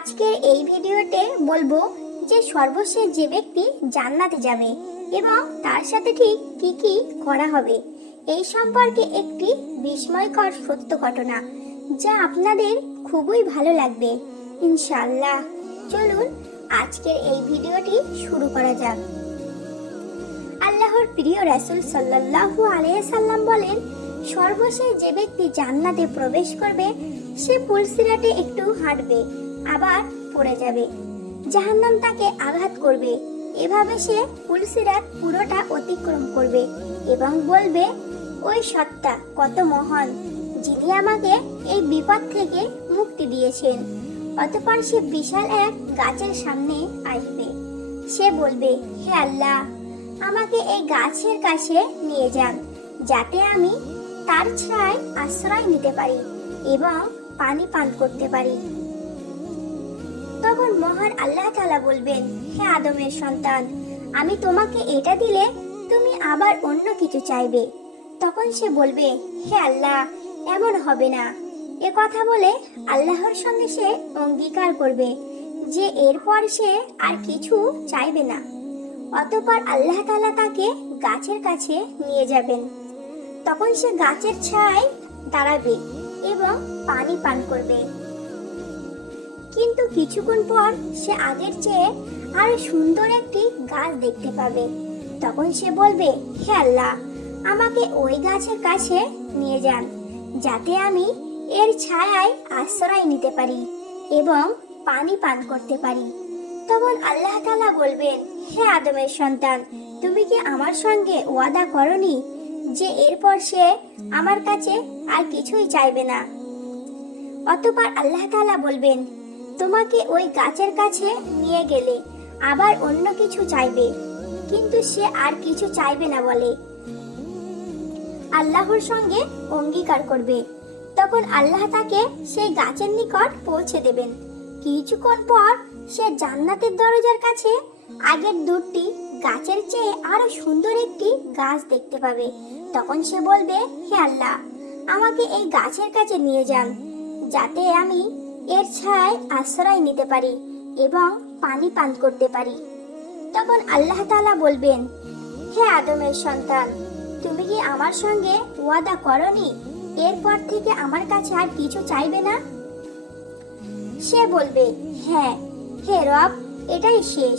আজকের এই ভিডিওতে বলবো যে সর্বশেষ যে ব্যক্তি জান্নাতে যাবে এবং তার সাথে ঠিক কি কি করা হবে এই সম্পর্কে একটি বিস্ময়কর সত্য ঘটনা যা আপনাদের খুবই ভালো লাগবে ইনশাআল্লাহ। চলুন আজকের এই ভিডিওটি শুরু করা যাক। আল্লাহর প্রিয় রাসূল সাল্লাল্লাহু আলাইহি সাল্লাম বলেন, সর্বশেষ যে ব্যক্তি জান্নাতে প্রবেশ করবে সে পুলসিরাটে একটু হাঁটবে আবার পড়ে যাবে, জাহান্নাম তাকে আঘাত করবে। এভাবে সে পুলসিরাত পুরোটা অতিক্রম করবে এবং বলবে, ওই সত্তা কত মহান, যিনি আমাকে এই বিপদ থেকে মুক্তি দিয়েছেন। অতঃপর সে বিশাল এক গাছের সামনে আসবে। সে বলবে, হে আল্লাহ, আমাকে এই গাছের কাছে নিয়ে যান যাতে আমি তার ছায়ায় আশ্রয় নিতে পারি এবং পানি পান করতে পারি। তখন মহান আল্লাহ তাআলা বলবেন, হে আদমের সন্তান, আমি তোমাকে এটা দিলে তুমি আবার অন্য কিছু চাইবে। তখন সে বলবে, হে আল্লাহ, এমন হবে না। এ কথা বলে আল্লাহর সঙ্গে সে অঙ্গীকার করবে যে এরপর সে আর কিছু চাইবে না। অতঃপর আল্লাহ তাআলা তাকে গাছের কাছে নিয়ে যাবেন। তখন সে গাছের ছায়ায় দাঁড়াবে এবং পানি পান করবে। কিন্তু কিছুক্ষণ পর সে আগের চেয়ে আরো সুন্দর একটি গাছ দেখতে পাবে। তখন সে বলবে, হে আল্লাহ, আমাকে ওই গাছের কাছে নিয়ে যান যাতে আমি এর ছায়ায় আশ্রয় নিতে পারি এবং পানি পান করতে পারি। তখন আল্লাহ তাআলা বলবেন, হে আদমের সন্তান, তুমি কি আমার সঙ্গে ওয়াদা করনি যে এরপর সে আমার কাছে আর কিছুই চাইবে না? অতঃপর আল্লাহ তাআলা বলবেন, তোমাকে ওই গাছের কাছে নিয়ে গেলে আবার অন্য কিছু চাইবে, কিন্তু সে আর কিছু চাইবে না বলে আল্লাহর সঙ্গে অঙ্গীকার করবে। তখন আল্লাহ তাকে সেই গাছের নিকট পৌঁছে দেবেন। কিছুক্ষণ পর সে জান্নাতের দরজার কাছে আগের দুটি গাছের চেয়ে আরো সুন্দর একটি গাছ দেখতে পাবে। তখন সে বলবে, হে আল্লাহ, আমাকে এই গাছের কাছে নিয়ে যান যাতে আমি এর ছায়ায় আশ্রয় নিতে পারি এবং পানি পান করতে পারি। তখন আল্লাহ তাআলা বলবেন, হে আদমের সন্তান, তুমি কি আমার সঙ্গে ওয়াদা করনি এরপর থেকে আমার কাছে আর কিছু চাইবে না? সে বলবে, হ্যাঁ হে রব, এটাই শেষ,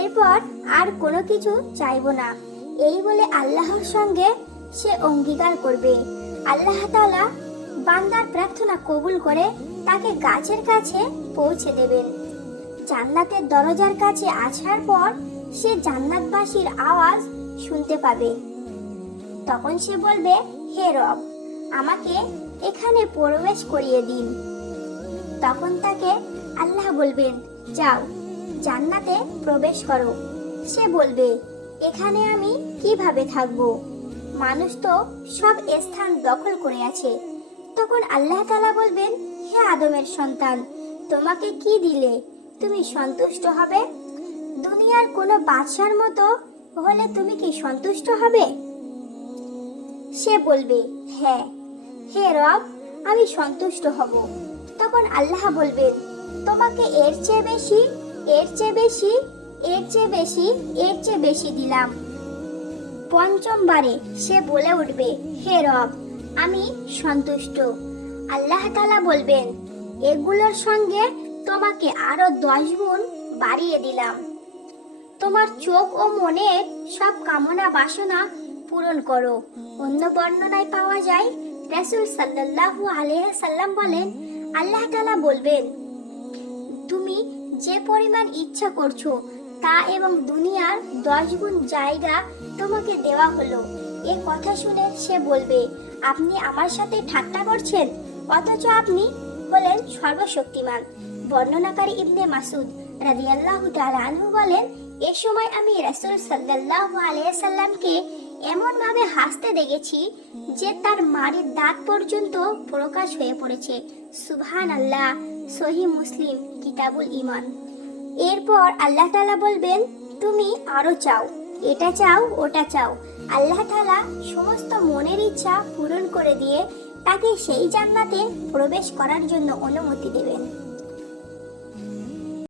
এরপর আর কোনো কিছু চাইবো না। এই বলে আল্লাহর সঙ্গে সে অঙ্গীকার করবে। আল্লাহ তাআলা বান্দার প্রার্থনা কবুল করে তাকে গাছের কাছে পৌঁছে দেবেন। জান্নাতের দরজার কাছে আসার পর সে জান্নাতবাসীর আওয়াজ শুনতে পাবে। তখন সে বলবে, হে রব, আমাকে এখানে প্রবেশ করিয়ে দিন। তখন তাকে আল্লাহ বলবেন, যাও জান্নাতে প্রবেশ করো। সে বলবে, এখানে আমি কিভাবে থাকবো? মানুষ তো সব স্থান দখল করে আছে। তখন আল্লাহ তাআলা বলবেন, হে আদমের সন্তান, তোমাকে কি দিলে তুমি সন্তুষ্ট হবে? দুনিয়ার কোনো বাদশার মতো হলে তুমি কি সন্তুষ্ট হবে? সে বলবে, হ্যাঁ হে রব, আমি সন্তুষ্ট হব। তখন আল্লাহ বলবেন, তোমাকে এর চেয়ে বেশি, এর চেয়ে বেশি, এর চেয়ে বেশি, এর চেয়ে বেশি দিলাম। পঞ্চমবারে সে বলে উঠবে, হে রব, আমি সন্তুষ্ট। আল্লাহ তাআলা বলবেন, এগুলোর সঙ্গে তোমাকে আরো 10 গুণ বাড়িয়ে দিলাম। তোমার চোখ ও মনের সব কামনা বাসনা পূরণ করো। অন্য বর্ণনায় পাওয়া যায়, রাসূল সাল্লাল্লাহু আলাইহি সাল্লাম বলেন, আল্লাহ তাআলা বলবেন, তুমি যে পরিমাণ ইচ্ছা করছো তা এবং দুনিয়ার 10 গুণ জায়গা তোমাকে দেওয়া হলো। এ কথা শুনে সে বলবে, আপনি আমার সাথে ঠাট্টা করছেন, অথচ আপনি হলেন সর্বশক্তিমান। বর্ণনাকারী ইবনে মাসউদ রাদিয়াল্লাহু তাআলা আনহু বলেন, এ সময় আমি রাসূল সাল্লাল্লাহু আলাইহি সাল্লামকে এমন ভাবে হাসতে দেখেছি যে তার মাড়ির দাঁত পর্যন্ত প্রকাশ হয়ে পড়েছে। সুবহানাল্লাহ, সহিহ মুসলিম কিতাবুল ঈমান। এরপর আল্লাহ তাআলা বলবেন, তুমি আরো চাও, এটা চাও, ওটা চাও। আল্লাহ তাআলা সমস্ত মনের ইচ্ছা পূরণ করে দিয়ে তাকে সেই জান্নাতে প্রবেশ করার জন্য অনুমতি দেবেন।